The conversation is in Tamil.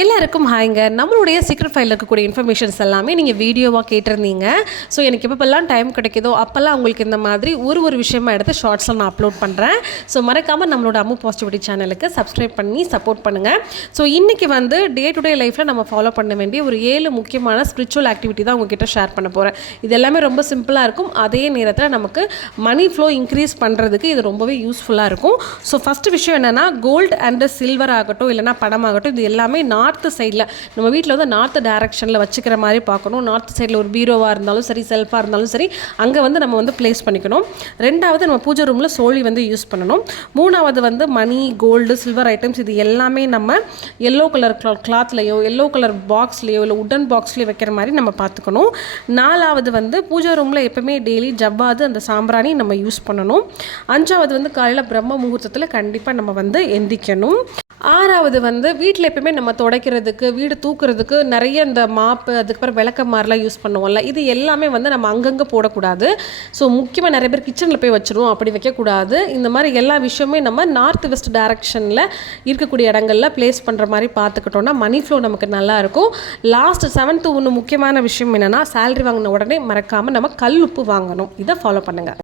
எல்லாருக்கும் ஹாய்ங்க. நம்மளுடைய சீக்ரெட் ஃபைலில் இருக்கக்கூடிய இன்ஃபர்மேஷன்ஸ் எல்லாமே நீங்கள் வீடியோவாக கேட்டிருந்தீங்க. ஸோ எனக்கு எப்பப்பெல்லாம் டைம் கிடைக்குதோ அப்போல்லாம் உங்களுக்கு இந்த மாதிரி ஒரு விஷயமா எடுத்து ஷார்ட்ஸில் நான் அப்லோட் பண்ணுறேன். ஸோ மறக்காமல் நம்மளோட அம்மு பாசிட்டிவிட்டி சேனலுக்கு சப்ஸ்கிரைப் பண்ணி சப்போர்ட் பண்ணுங்கள். ஸோ இன்றைக்கி வந்து டே டு டே லைஃப்பில் நம்ம ஃபாலோ பண்ண வேண்டிய ஒரு 7 முக்கியமான ஸ்பிரிச்சுவல் ஆக்டிவிட்டி தான் உங்ககிட்ட ஷேர் பண்ண போகிறேன். இது எல்லாமே ரொம்ப சிம்பிளாக இருக்கும். அதே நேரத்தில் நமக்கு மணி ஃப்ளோ இன்க்ரீஸ் பண்ணுறதுக்கு இது ரொம்பவே யூஸ்ஃபுல்லாக இருக்கும். ஸோ ஃபஸ்ட்டு விஷயம் என்னென்னா, கோல்டு அண்டு சில்வர் ஆகட்டும் இல்லைனா பணமாகட்டும், இது எல்லாமே நார்த்து சைடில் நம்ம வீட்டில் வந்து நார்த்து டைரக்ஷனில் வச்சுக்கிற மாதிரி பார்க்கணும். நார்த்து சைடில் ஒரு பீரோவாக இருந்தாலும் சரி, செல்ஃபாக இருந்தாலும் சரி, அங்கே வந்து நம்ம வந்து பிளேஸ் பண்ணிக்கணும். ரெண்டாவது, நம்ம பூஜை ரூமில் சோழி வந்து யூஸ் பண்ணணும். மூணாவது வந்து மணி, கோல்டு, சில்வர் ஐட்டம்ஸ் இது எல்லாமே நம்ம எல்லோ கலர் கிளாத்லையோ எல்லோ கலர் பாக்ஸ்லையோ இல்லை உட்டன் பாக்ஸ்லையோ வைக்கிற மாதிரி நம்ம பார்த்துக்கணும். நாலாவது வந்து பூஜை ரூமில் எப்பவுமே டெய்லி ஜவ்வாது அந்த சாம்பிராணி நம்ம யூஸ் பண்ணணும். அஞ்சாவது வந்து காலையில் பிரம்ம முகூர்த்தத்தில் கண்டிப்பாக நம்ம வந்து எந்திக்கணும். ஆறாவது வந்து வீட்டில் எப்பவுமே நம்ம துடைக்கிறதுக்கு, வீடு தூக்குறதுக்கு நிறைய இந்த மாப்பு, அதுக்கப்புறம் விளக்கமாரெலாம் யூஸ் பண்ணுவோம்ல, இது எல்லாமே வந்து நம்ம அங்கங்கே போடக்கூடாது. ஸோ முக்கியமாக நிறைய பேர் கிச்சனில் போய் வச்சுருவோம், அப்படி வைக்கக்கூடாது. இந்த மாதிரி எல்லா விஷயமே நம்ம நார்த் வெஸ்ட் டைரக்ஷனில் இருக்கக்கூடிய இடங்களில் பிளேஸ் பண்ணுற மாதிரி பார்த்துக்கிட்டோன்னா மணி ஃப்ளோ நமக்கு நல்லாயிருக்கும். லாஸ்ட் 7th ஒன்று முக்கியமான விஷயம் என்னென்னா, சேலரி வாங்கின உடனே மறக்காமல் நம்ம கல் உப்பு வாங்கணும். இதை ஃபாலோ பண்ணுங்கள்.